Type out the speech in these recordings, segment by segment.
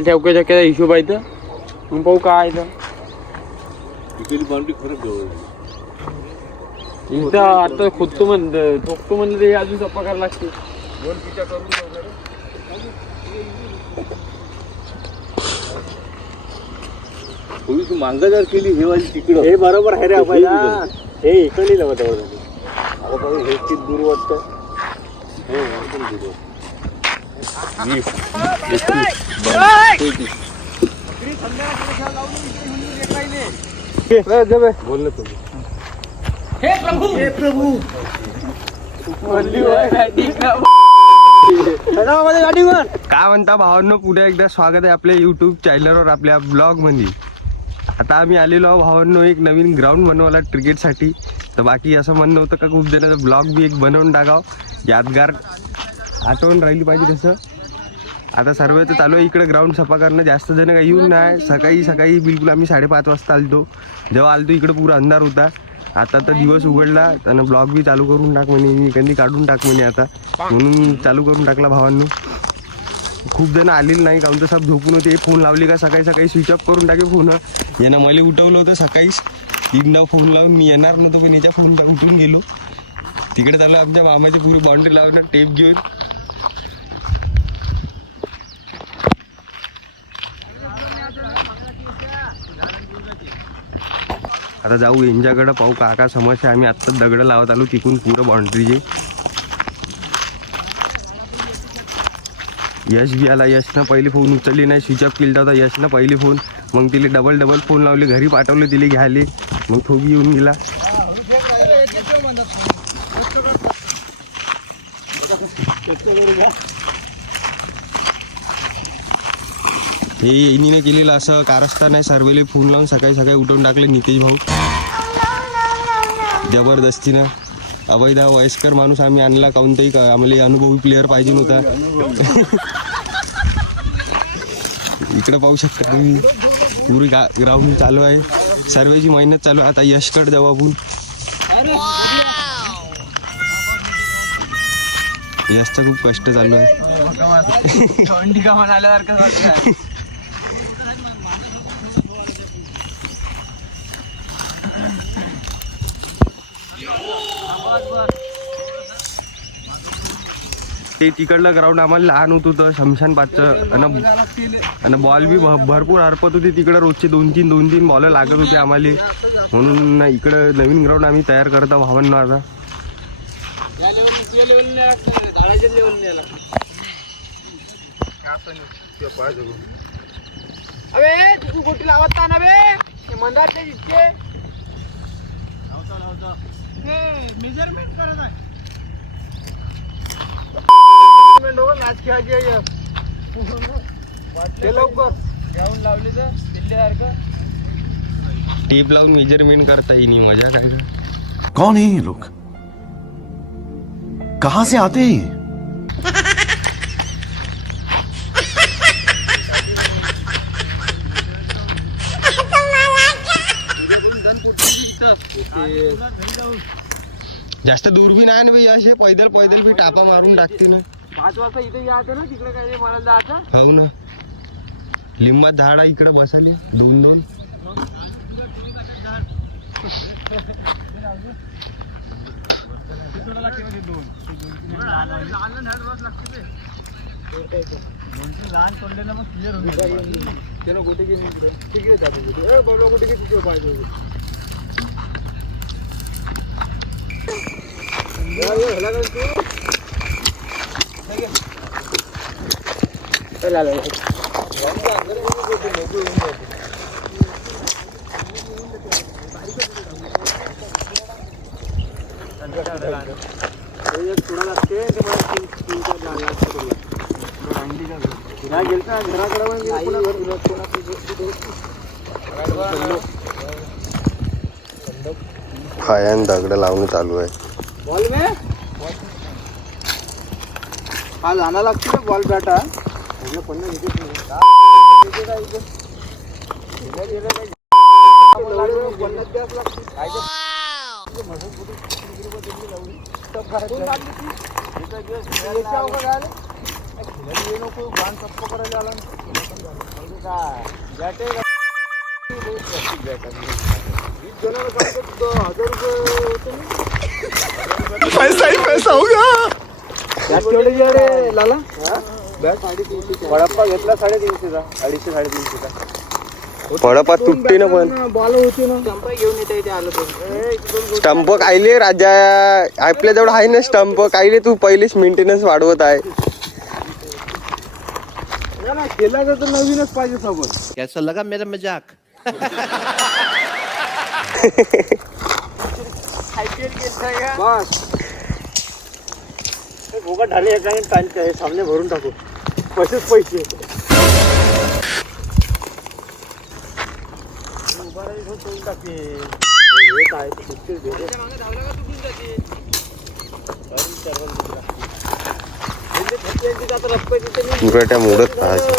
चौक्या चौक्याचा हिशोब आहे तर मग पाहू काय तर बाउंड्री खरंच जवळ इथं आता खोदतो म्हणलं ठोकतो म्हणलं ते अजून सप्पा करायला लागते. दोन पिच्या करून थोडीशी मांग जर केली हेवाली तिकडं हे बरोबर आहे रे आपल्याला हे इकडे लावत आता हे किती दूर वाटतं हो एकदम दूर बोल ना तुम्ही. काय म्हणता भावांनो, पुढे एकदा स्वागत आहे आपल्या युट्यूब चॅनलवर आपल्या ब्लॉग मध्ये. आता आम्ही आलेलो आहोत भावांनो एक नवीन ग्राउंड बनवायला क्रिकेटसाठी. तर बाकी असं म्हणणं होतं का खूप जणांचं ब्लॉग बी एक बनवून टाकाव, यादगार आठवण राहिली पाहिजे तसं. आता सर्व तर चालू आहे इकडे ग्राउंड सफा करणं. जास्त जण काही येऊन नाही. सकाळी बिलकुल आम्ही 5:30 वाजता आलतो. जेव्हा आलतो इकडे पुरा अंधार होता. आता तर दिवस उघडला, त्यानं ब्लॉग बी चालू करून टाक म्हणे, कधी काढून टाक म्हणे आता, म्हणून चालू करून टाकला भावांनो. खूप जण आलेली नाही काऊन तर सब झोपून होते. फोन लावली का सकाळी स्विच ऑफ करून टाके फोन. यानं मला उठवलं होतं सकाळीच, एकदा फोन लावून मी येणार नव्हतो पण याच्या फोन उठून गेलो. तिकडे चालू आमच्या मामाची पुरी बाउंड्री लावणं टेप घेऊन. आता जाऊ यांच्याकडं पाहू का समस्या. आम्ही आत्ताच दगड लावत आलो तिकून पुरं बाउंड्रीचे. यश बी आला. यशनं पहिली फोन उचलली नाही, स्विच ऑफ केला होता यशनं पहिली फोन. मग तिला डबल फोन लावले, घरी पाठवले तिला घ्यायले. मग तो बी येऊन गेला. हे येणीने केलेलं असं कारस्थान आहे. सर्वेले फोन लावून सकाळी उठवून टाकले नितेश भाऊ जबरदस्तीनं. अवैध वयस्कर माणूस आम्ही आणला काऊनतही आम्हाला अनुभवी प्लेअर पाहिजे होता. इकडे पाहू शकता तुम्ही पुरी ग्राउंड चालू आहे, सर्वेची मेहनत चालू आहे. आता यशकड जाऊ आपण. यशचा खूप कष्ट चालू आहे. ते तिकडलं ग्राउंड आम्हाला लहान होतं शमशान पाचचं, आणि बॉल बी भरपूर हरपत होती तिकडं. रोजचे 2-3 बॉल लागत होते आम्हाला, म्हणून इकडं नवीन ग्राउंड आम्ही तयार करतो भावांना. आता गोटी लावत ना मंदारचे जितके मेजरमेंट करत आहे. मॅच खेळायची आहे लवकर ग्राउंड लावली तर दिल्लीसारखं टेप लावून मेजरमेंट करता येईल. मजा काय. कौन है ये लोग, कहां से आते हैं? जास्त दूर बी नाही ना भाई, असे पैदल बी टापा मारून टाकते ना. 5 वाजता इथे यायचं ना, तिकडे काय मला जायचं. हो ना, लिंबात झाड आहे इकडे बसाले 2-2. लहान पडले ना मग क्लिअर होईल. गोटी घेऊन तिकडे जातो. बाबा गोटी घे तिथे पाहिजे. थोडा लागते पायान दगड लावणं चालू आहे. बॉल में आज आना लागते ना बॉल बॅटा नको बाण चप्प करायला आला पैसा ही पैसा होगा. लाला वडाप्पा घेतला 350चा 250-350चा. फळपा तुटते ना पण बॉल होती ना चंपा घेऊन येता इथे आलं तर स्टंप कायले राजा आपल्या जवळ आहे ना स्टंप कायले तू पहिलेच मेंटेनन्स वाढवत आहे. केला तर नवीनच पाहिजे सोबत. कैसा लगा मेरा मजाक? बस भोगा ढाले एका टाइम सामने भरून टाकू. पैसेच पैसे मुरट्या मोडत राहायचं.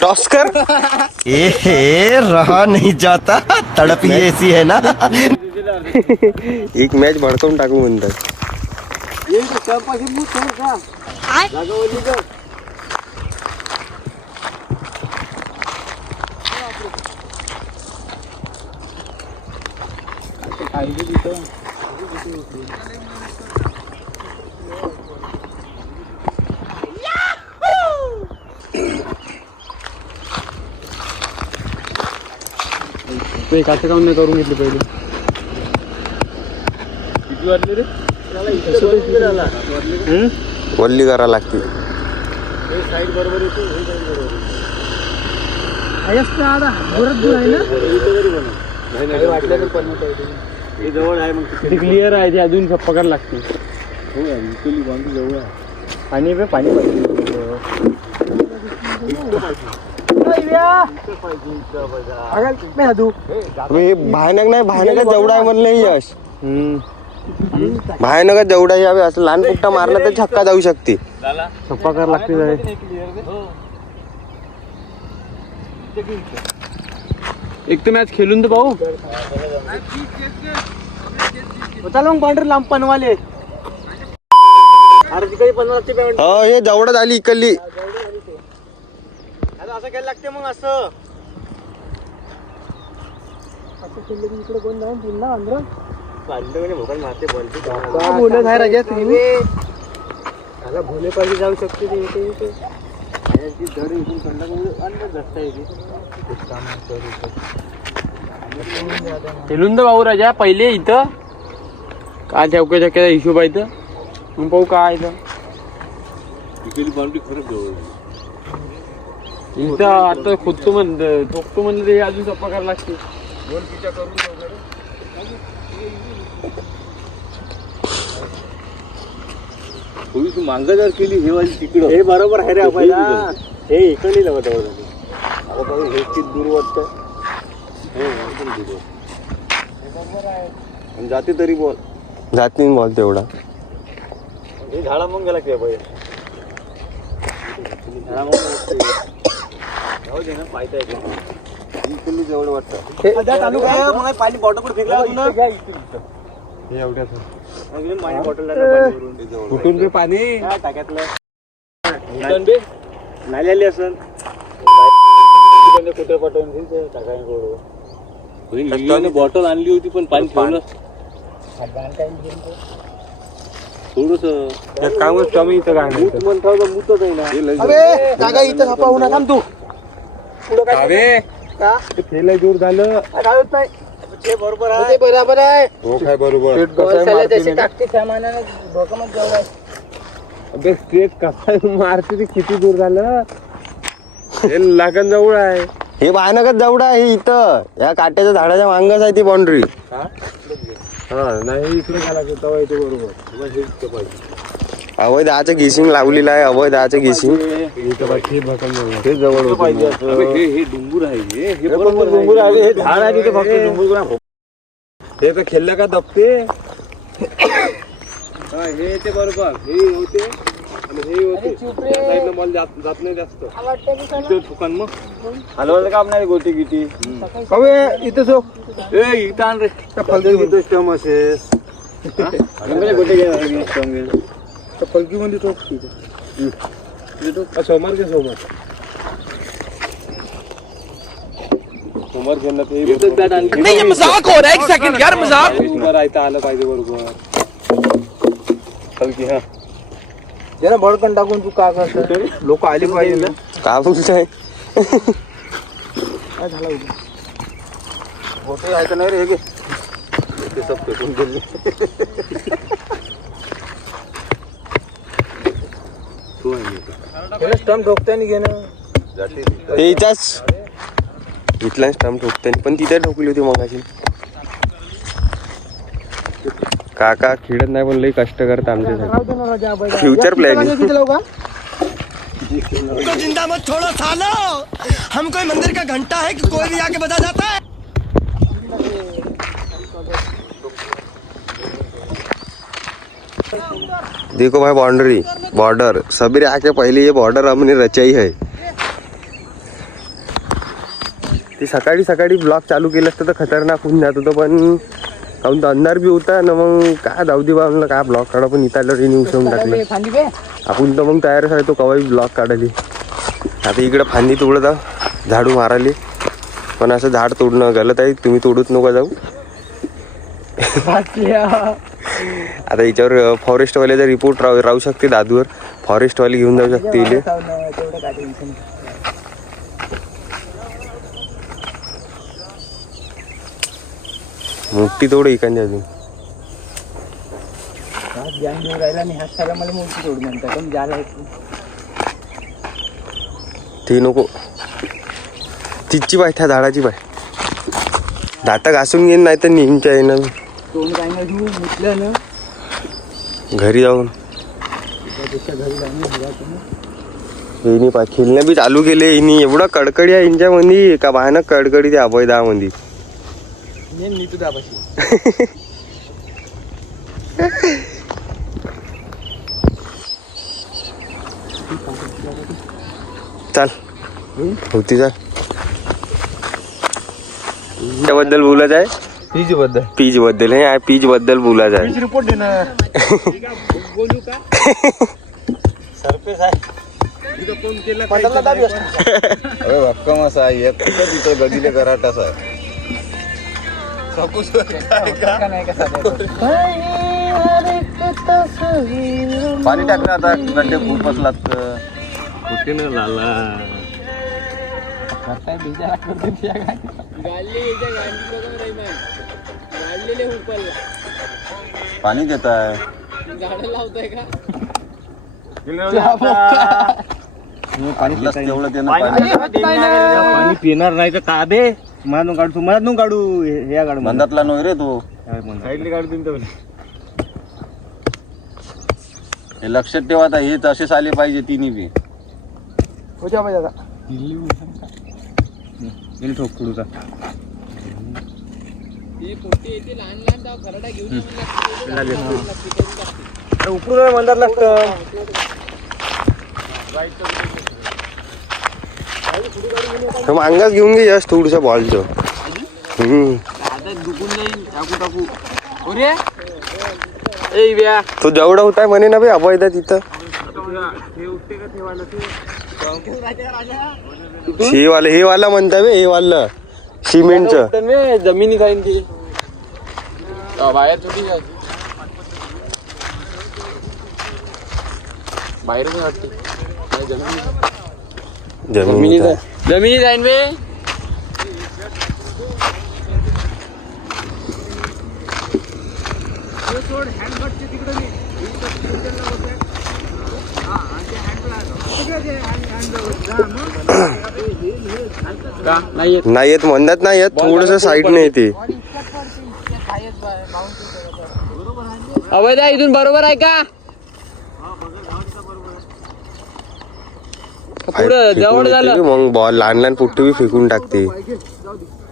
टॉस कर. रहा नहीं जाता, तड़प ही ऐसी है ना. एक मॅच भडकवून टाकू म्हणतात. काचं काम नाही करून घेतले पहिले. किती वाजले रे? वल्ली करा लागते. साईड बरोबर येतो हे साईड बरोबर नाही वाटलं तर पण हे जवळ आहे. मग ते क्लिअर आहे ते अजून छप्पा करायला लागते. हो इकडली बांधू जवळ आहे. पाणी पे पाणी भयानक नाही भयानक जेवढा आहे म्हणलं यश. भयानक जेवढा यावे असं लहान पुट्टा मारला तर छक्का जाऊ शकते. छप्पा करायला लागते. एक तर मॅच खेळून तर पाहू. चला मग पांढरे लांब पनवाले. अरे तिकडे 15ची पेमेंट हे जेवढा झाली इकडली असं घ्यायला लागते. मग असं खेळलं की इकडे कोण जाऊन पुन्हा अंदर मारते बोलत आहे राजा तुम्ही. त्याला भोले पाहिजे जाऊ शकते ते खेळून तर भाऊ राजा पहिले इथं काय ठेवक्या ठेवक्याचा हिशोब आहे इथं. मग पाहू काय इथं इकडली बाउंड्री खरंच जवळ आहे. इथं आता खोदतो म्हणतं ठोकतो म्हणलं ते अजून चप्पा करायला लागते. गोल पिचा करून वगैरे थोडीशी मांगदार केली हेवाली तिकडं. हे बरोबर आहे रे आपल्याला. हे इकडली लावत आता बघू हे किती दूर वाटतं. हे एकदम दूर आणि जाते तरी बॉल जात नाही बॉल तेवढा. हे झाडा मग गेला किंवा पाहिजे झाडा मग जाऊ दे ना पाहता येते. इकडली जवळ वाटतं. पाणी बॉटल पण फेकला हे एवढ्याच पाणी बॉटल कुठून बी पाणी टाक्यातलं नाही आली असं कुठे पाठवून टाकाय बॉटल आणली होती पण पाणी ठेवलं थोडस कामच कमी इथं काय मूत म्हणता मूतच आहे ना. जागा इथं छापा होऊ नका तू पुढं काय का फेल दूर झालं. काय होत नाही. ते बरोबर आहे बरोबर आहे. हो काय बरोबर अबे स्ट्रेट कसा मारते ते किती दूर झालं. हे लागण जवळ आहे. हे भयानकच जेवढा आहे इथं या काट्याच्या झाडाच्या मांगच आहे ती बाउंड्री. हा नाही इकडे झाला तेव्हा येते बरोबर. अवैध दहाचं गिसिंग लावलेलं आहे. अवैध दहाचं गिसिंग हे जवळ पाहिजे. हे डुंबूर आहे. हे बरोबर डुंबूर आहे. हे झाड आहे तिथे फक्त डुंबूर. हे तर खेळलं का दबते. हे ते बरोबर हे होते जात नाही जास्त हलवायला काम नाही गोटी गिटी इथं सो इथं आण रे फलकी स्टम असेस गोटी घे फलकी मध्ये तो सोमवार घे सोमवार घेणं नहीं ये मजाक हो रहा है, एक सेकंड यार मजाक। रायता आलं पाहिजे बरोबर हलकी हा जरा बळकन टाकून तू का करतो लोक आली पाहिजे ना का बोलताय काय झाला गोटी आहे का नाही रे हे घे ते सब पेटून गेले स्टंप ठोकताना घेणं ते इथला स्टंप ठोकते पण तिथे ठोकली होती मगाशी काका खेळत नाही पण लई कष्ट करत आमच्यासाठी फ्युचर प्लॅनिंग तो जिंदा मत छोड़ो सालो, हम कोई मंदिर का घंटा है कि कोई भी आके बजा जाता है। देखो भाई बॉर्डर सबीर आके पहले ये बॉर्डर हमने रचाई है ती सकाळी ब्लॉक चालू केलं असतं तर खतरनाक होऊन जात होतं पण काहून तर अंधार बी होता ना मग काय जाऊ दे बा म्हणलं काय ब्लॉक काढा पण इथं रेनी उसवून टाकले आपण तर मग तयारच आहे तो कवाई ब्लॉक काढाली आता इकडं फांदी तोडत झाडू माराली पण असं झाड तोडणं गलत आहे तुम्ही तोडूच नका जाऊ आता याच्यावर फॉरेस्टवाल्याचा रिपोर्ट राहू शकते दादूवर फॉरेस्टवाले घेऊन जाऊ शकते इले मोठी तोड इकांची अजून ती नको तिची पाय त्या झाडाची पाय दाता घासून घेईन नाही तर नेहमीच्या आहे ना घरी जाऊन येणी पाय खेळणं बी चालू केले येणी एवढं कडकडी आहे यांच्या मध्ये का बाहेर कडकडी ते अभय दहा मध्ये चाल होती चाल त्याबद्दल बोलत आहे पीच बद्दल हे पीच बद्दल बोलत आहे रिपोर्ट देणार सरफेस आहे अरे भक्कम असा आहे तिथं गदीले कराटाच आहे पाणी टाकणं आता गड्डे खूपच लागतं कुठे न लाला पाणी देत आहे तेवढं पाणी पिणार नाही तर का दे मला काढू मला काढू या काढू मंदातला नव्हे रे तू साईडले काढू हे लक्षात ठेवा आता हे तसेच आले पाहिजे तिन्ही बी ठोक पुढचा उपरून मंदात लागतं अंगात घेऊन घे जास्त थोडस बॉलचं तो जेवढा होता म्हणे ना बे अभयदा तिथं हे वाला म्हणता बे हे वाला सिमेंटचं जमिनी खाईन ती बाहेर थोडी बाहेरच वाटते जमिनी जाईन बे नाही येत म्हणतात नाही येत थोडस साईड नाही येते अवैधा इथून बरोबर आहे का पुढं जवळ झालं मग बॉल लहान पुट्टी बी फेकून टाकते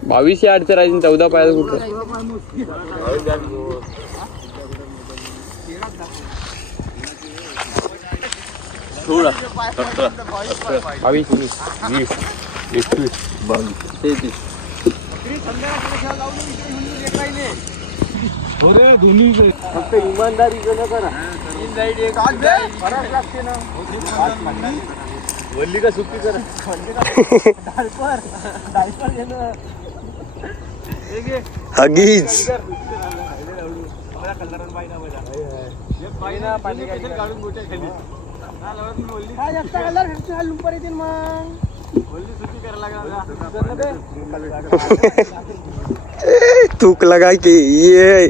22 यार्डचं राहील 14 पायाचं कुठं 16, 17, 22, 20, 21, 22, 23. फक्त इमानदारी करा. वल्ली का सुट्टी करा. हगीज काढून गोट्या खाली थूक लगा की ये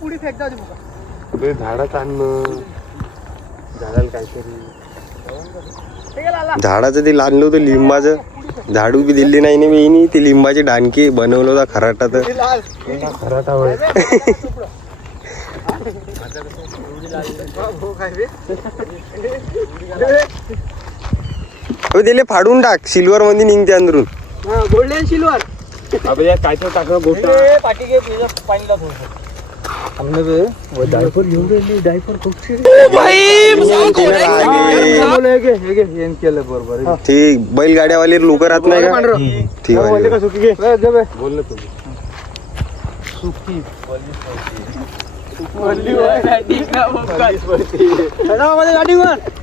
पुढे फेक जाऊ दे बघा. झाडात आणणं झाडाला काहीतरी झाडाचं ते आणलं होतं लिंबाचं झाडू बी दिली नाही ना मी ती लिंबाचे डानके बनवलं होता खराटा तर खराटा होय दिले फाडून टाक सिल्वर मध्ये निघते अंदरून गोल्डन सिल्वर अबे यार काय तर टाकलं गोष्ट पाठी घे पाणी दाखव. डायपर घेऊन राहिली डायपर खूप केलं बरोबर. ठीक बैलगाड्यावाले लोक राहत नाही का ठीक आहे बोल ना तुम्ही.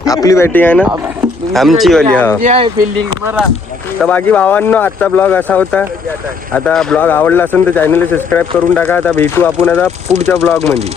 आपली बॅटिंग आहे ना आमची वाली हा. फिल्डिंग बरा. तर बाकी भावांनो आजचा ब्लॉग असा होता. आता ब्लॉग आवडला असेल तर चॅनलला सबस्क्राईब करून टाका. आता भेटू आपण आता पुढच्या ब्लॉग मध्ये.